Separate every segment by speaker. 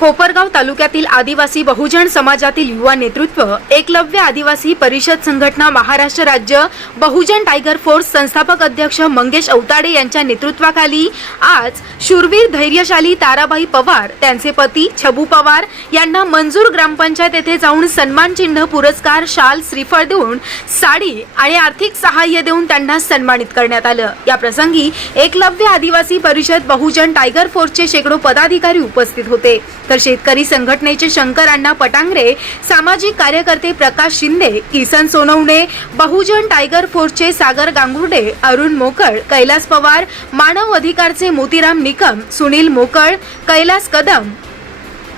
Speaker 1: कोपरगाव तालुक्यातील आदिवासी बहुजन समाजातील युवा नेतृत्व एकलव्य आदिवासी परिषद संघटना महाराष्ट्र राज्य बहुजन टायगर फोर्स संस्थापक अध्यक्ष मंगेश अवताडे यांच्या नेतृत्वाखाली आज शूरवीर धैर्यशाली ताराबाई पवार त्यांचे पती छबू पवार यांना मंजूर ग्रामपंचायत येथे जाऊन सन्मान चिन्ह पुरस्कार शाल श्रीफळ देऊन साडी आणि आर्थिक सहाय्य देऊन त्यांना सन्मानित करण्यात आलं. या प्रसंगी एकलव्य आदिवासी परिषद बहुजन टायगर फोर्सचे शेकडो पदाधिकारी उपस्थित होते. तर शेतकरी संघटनेचे शंकर अण्णा पटांगरे सामाजिक कार्यकर्ते प्रकाश शिंदे किसन सोनवणे बहुजन टायगर फोर्सचे सागर गांगुर्डे अरुण मोकळ कैलास पवार मानव अधिकारचे मोतीराम निकम सुनील मोकळ कैलास कदम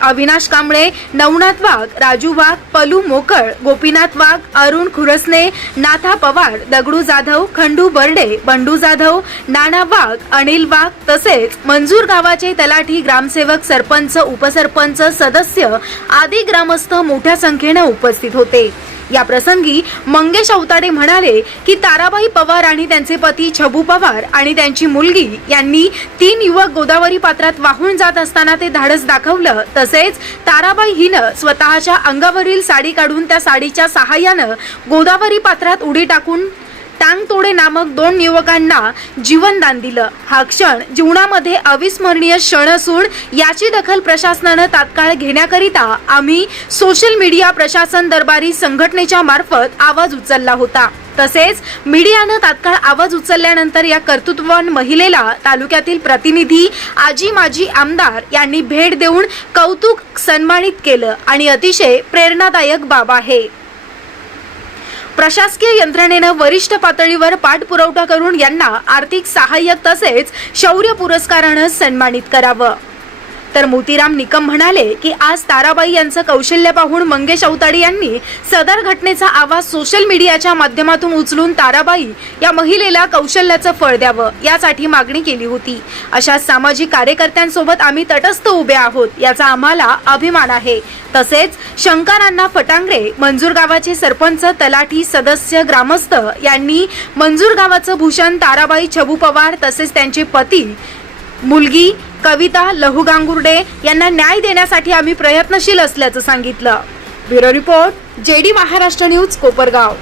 Speaker 1: अविनाश कांबळे नवनाथ वाघ राजू वाघ पलू मोकळ गोपीनाथ वाघ अरुण खुरसने नाथा पवार दगडू जाधव खंडू बर्डे बंडू जाधव नाना वाघ अनिल वाघ तसेच मंजूर गावाचे तलाठी ग्रामसेवक सरपंच उपसरपंच सदस्य आदी ग्रामस्थ मोठ्या संख्येनं उपस्थित होते. या प्रसंगी मंगेश अवताडे म्हणाले की ताराबाई पवार आणि त्यांचे पती छबू पवार आणि त्यांची मुलगी यांनी तीन युवक गोदावरी पात्रात वाहून जात असताना ते धाडस दाखवलं. तसेच ताराबाई हिनं स्वतःच्या अंगावरील साडी काढून त्या साडीच्या सहाय्यानं गोदावरी पात्रात उडी टाकून टांगतोडे नामक दोन युवकांना जीवनदान दिलं. हा क्षण जीवनामध्ये अविस्मरणीय क्षण असून याची दखल प्रशासनानं तात्काळ घेण्याकरिता आम्ही सोशल मीडिया प्रशासन दरबारी संघटनेच्या मार्फत आवाज उचलला होता. तसेच मीडियानं तात्काळ आवाज उचलल्यानंतर या कर्तृत्ववान महिलेला तालुक्यातील प्रतिनिधी आजी माजी आमदार यांनी भेट देऊन कौतुक सन्मानित केलं आणि अतिशय प्रेरणादायक बाब आहे. प्रशासकीय यंत्रणेनं वरिष्ठ पातळीवर पाठपुरवठा करून यांना आर्थिक सहाय्य तसेच शौर्य पुरस्कारानं सन्मानित करावं. तर मोतीराम निकम म्हणाले की आज ताराबाई यांचं कौशल्य पाहून मंगेश अवताडे यांनी सदर घटनेचा आवाज सोशल मीडियाच्या माध्यमातून उचलून ताराबाई या महिलेला कौशल्याचं फळ द्यावं यासाठी मागणी केली होती. अशा सामाजिक कार्यकर्त्यांसोबत आम्ही तटस्थ उभे आहोत याचा आम्हाला अभिमान आहे. तसेच शंकरांना फटांगरे मंजूर गावाचे सरपंच तलाठी सदस्य ग्रामस्थ यांनी मंजूर गावाचं भूषण ताराबाई छबू पवार तसेच त्यांचे पती मुलगी कविता लहू गांगुर्डे यांना न्याय देण्यासाठी आम्ही प्रयत्नशील असल्याचं सांगितलं. Bureau report JD Maharashtra news Kopargaon.